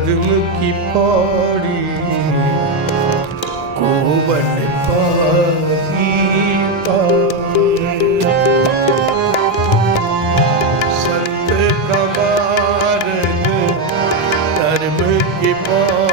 कर्म की पौड़ी। को बन पी संत कबार धर्म की पौड़ी।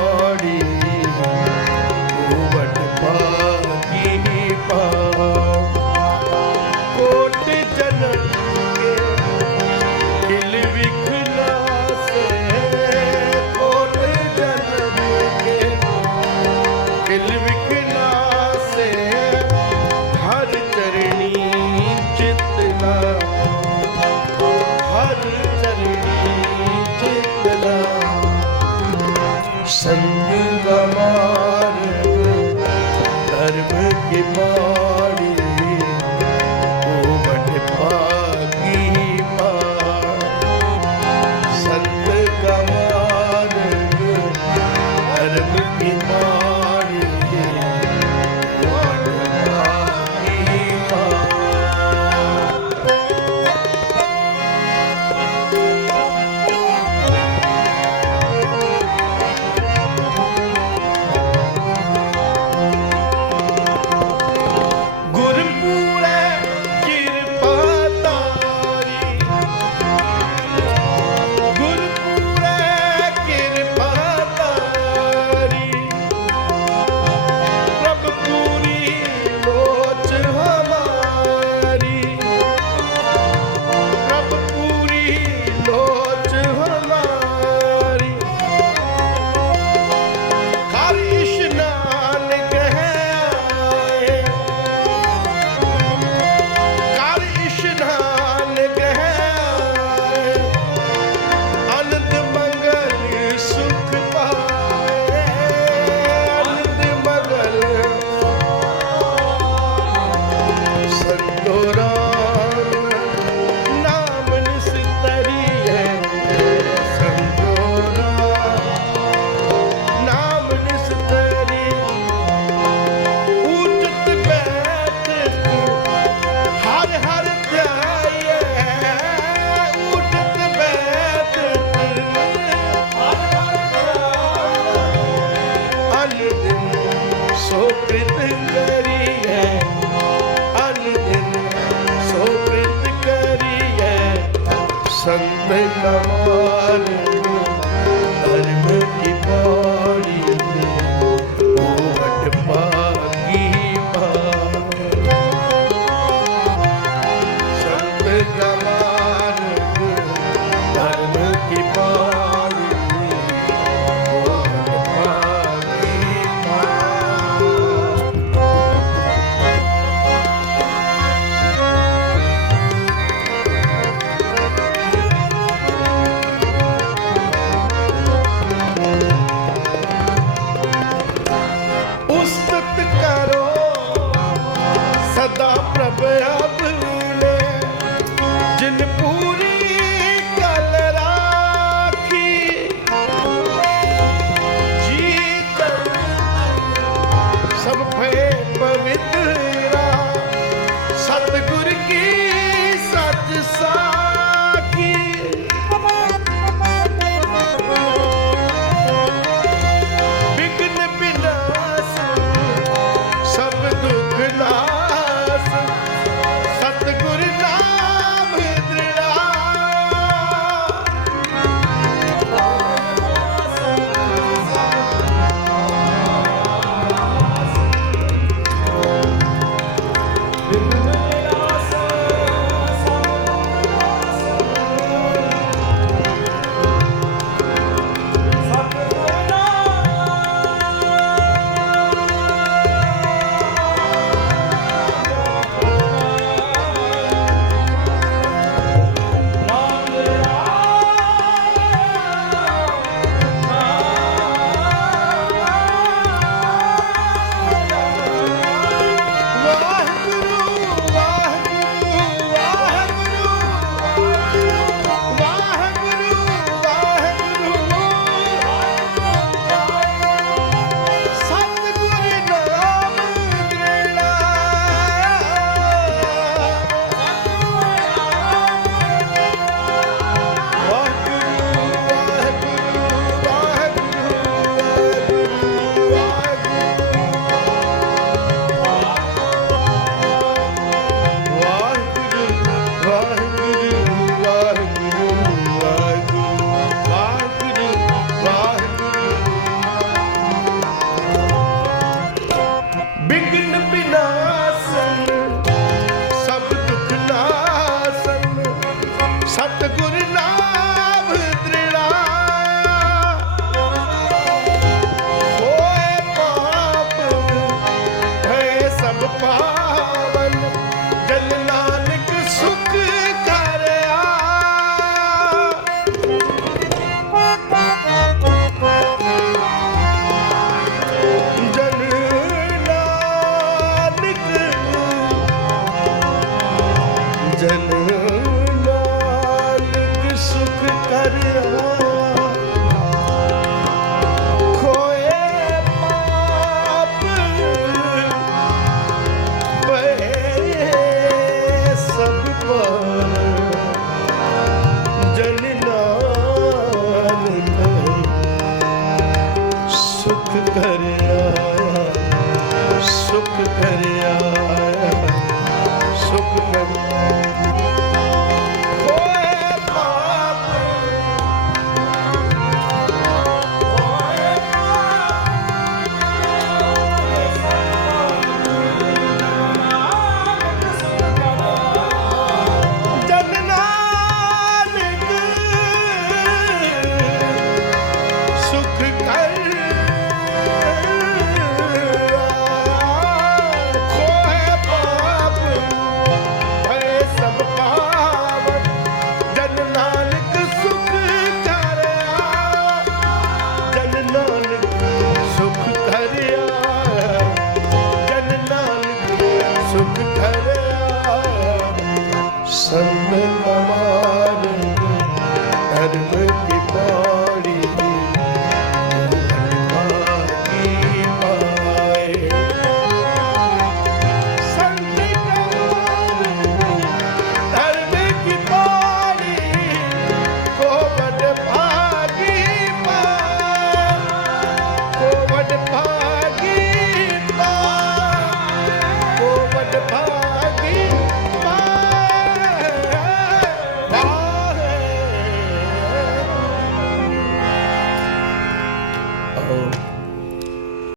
No. ਸੰਤ ਕਮਾਰੇ ਕਰਿਆ